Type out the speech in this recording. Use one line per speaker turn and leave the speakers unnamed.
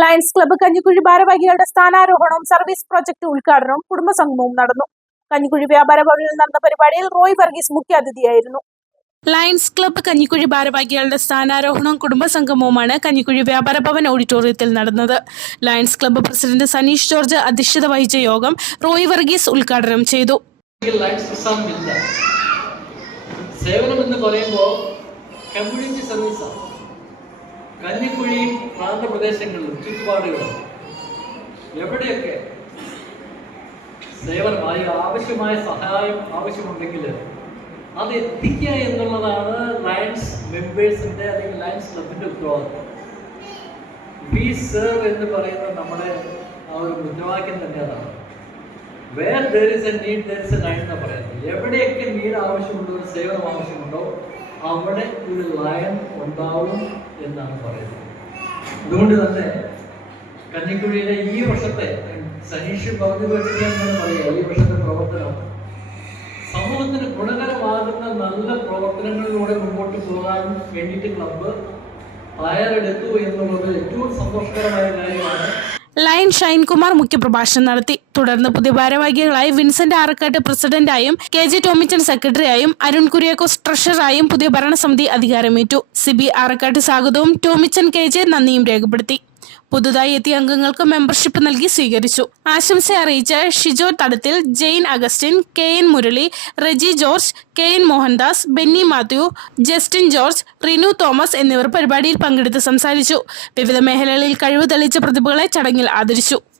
Lions Club Kanjikuzhi ഭാരവാഹികളുടെ സ്ഥാനാരോഹണവും service project ഉദ്ഘാടനവും കുടുംബസംഗമവും നടന്നു. കഞ്ഞിക്കുഴി വ്യാപാര ഭവനിൽ നടന്ന പരിപാടിയിൽ റോയ് വർഗീസ് മുഖ്യാതിഥിയായിരുന്നു ലയൺസ് ക്ലബ്ബ് കഞ്ഞിക്കുഴി ഭാരവാഹികളുടെ സ്ഥാനാരോഹണവും കുടുംബസംഗമവുമാണ് കഞ്ഞിക്കുഴി വ്യാപാര ഭവൻ ഓഡിറ്റോറിയത്തിൽ നടന്നത്. Lions club president Saneesh George അധ്യക്ഷത വഹിച്ച യോഗം റോയ് വർഗീസ് ഉദ്ഘാടനം ചെയ്തു.
സേവനം എന്ന് പറയുമ്പോൾ കമ്മ്യൂണിറ്റി സർവീസാണ് കഞ്ഞിക്കുഴി പ്രാന്തപ്രദേശങ്ങളിലും ചുറ്റുപാടുകളും. എവിടെയൊക്കെ സേവനമായി ആവശ്യമായ സഹായം ആവശ്യമുണ്ടെങ്കിൽ അത് എത്തിക്കുക എന്നുള്ളതാണ് ലയൺസ് മെമ്പേഴ്സിന്റെ അല്ലെങ്കിൽ ലയൺസ് ക്ലബിന്റെ ഉത്തരവാദിത്വം വി എന്ന് പറയുന്ന നമ്മുടെ ആ ഒരു മുദ്രാവാക്യം തന്നെ അതാണ്. Where there is a need there is a line എന്ന് പറയുന്നത്. എവിടെയൊക്കെ നീഡ് ആവശ്യമുണ്ടോ സേവനം ആവശ്യമുണ്ടോ അവിടെ ഒരു ലയം ഉണ്ടാവും എന്നാണ് പറയുന്നത്. അതുകൊണ്ട് തന്നെ കഞ്ഞിക്കുഴിയിലെ ഈ വർഷത്തെ സനീഷ് പറഞ്ഞു വെച്ചിട്ട് ഞാൻ പറയാം ഈ വർഷത്തെ പ്രവർത്തനം. സമൂഹത്തിന് ഗുണകരമാകുന്ന നല്ല പ്രവർത്തനങ്ങളിലൂടെ മുമ്പോട്ട് പോകാൻ വേണ്ടിയിട്ട് ക്ലബ്ബ് തയ്യാറെടുത്തു എന്നുള്ളത് ഏറ്റവും സന്തോഷകരമായ കാര്യമാണ്.
ലയൺ ഷൈൻകുമാർ മുഖ്യപ്രഭാഷണം നടത്തി. തുടർന്ന് പുതിയ ഭാരവാഹികളായി വിൻസെന്റ് ആറക്കാട്ട് പ്രസിഡന്റായും കെ ജെ ടോമിച്ചൻ സെക്രട്ടറിയായും അരുൺ കുര്യാക്കോസ് ട്രഷറായും പുതിയ ഭരണസമിതി അധികാരമേറ്റു. സിബി ആറക്കാട്ട് സ്വാഗതവും ടോമിച്ചൻ കെ ജെ നന്ദിയും രേഖപ്പെടുത്തി. പുതുതായി എത്തിയ അംഗങ്ങൾക്ക് മെമ്പർഷിപ്പ് നൽകി സ്വീകരിച്ചു. ആശംസ അറിയിച്ച Shijo Thadathil Jain Augustine K N Murali Reji George K N Mohandas Benny Mathew Justin George Rinu Thomas എന്നിവർ പരിപാടിയിൽ പങ്കെടുത്ത് സംസാരിച്ചു. വിവിധ മേഖലകളിൽ കഴിവ് തെളിയിച്ച പ്രതിഭകളെ ചടങ്ങിൽ ആദരിച്ചു.